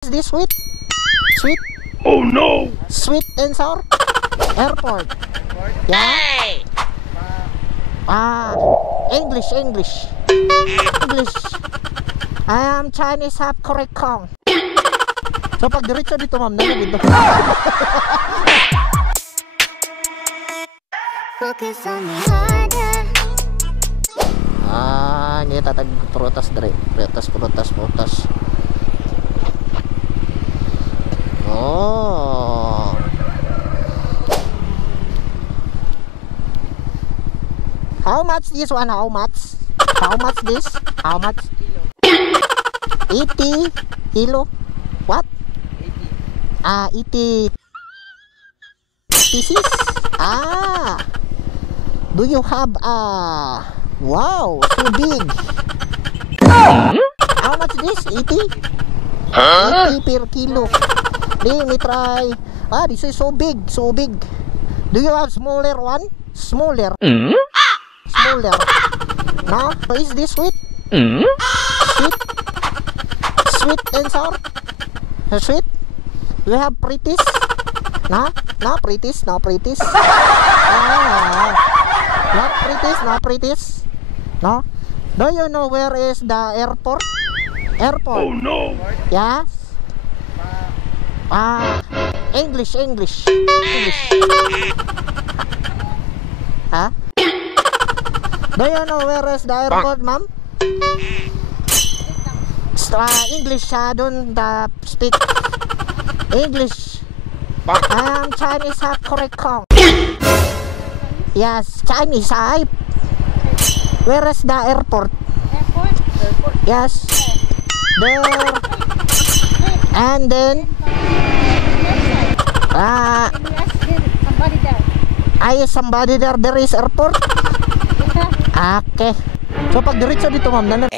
Is this sweet? Sweet? Oh no! Sweet and sour? Airport. Yeah? English. English. I am Chinese, half correct Kong. So pag diretso dito ma'am, dito. Focus on me harder. Ini tatag prutas dire. Prutas. Oh. How much this one? How much? How much this? How much? 80 kilo. What? 80 pieces. Do you have wow, so big. How much this? 80? 80 per kilo. Let me try. This is so big. Do you have smaller one? Smaller. No? So is this sweet? Sweet and sour? Sweet? You have pretties? No? No pretties? Not pretties? No? Do you know where is the airport? Airport? Oh no! Yes? English. Huh? Do you know where is the airport, ma'am? English, don't speak English. I am Chinese, half correct Kong. Yes, Chinese type. Where is the airport? Airport? Yes. There. And then Somebody there. Somebody there. There is airport. Okay. So pag diretso dito ma'am, dito.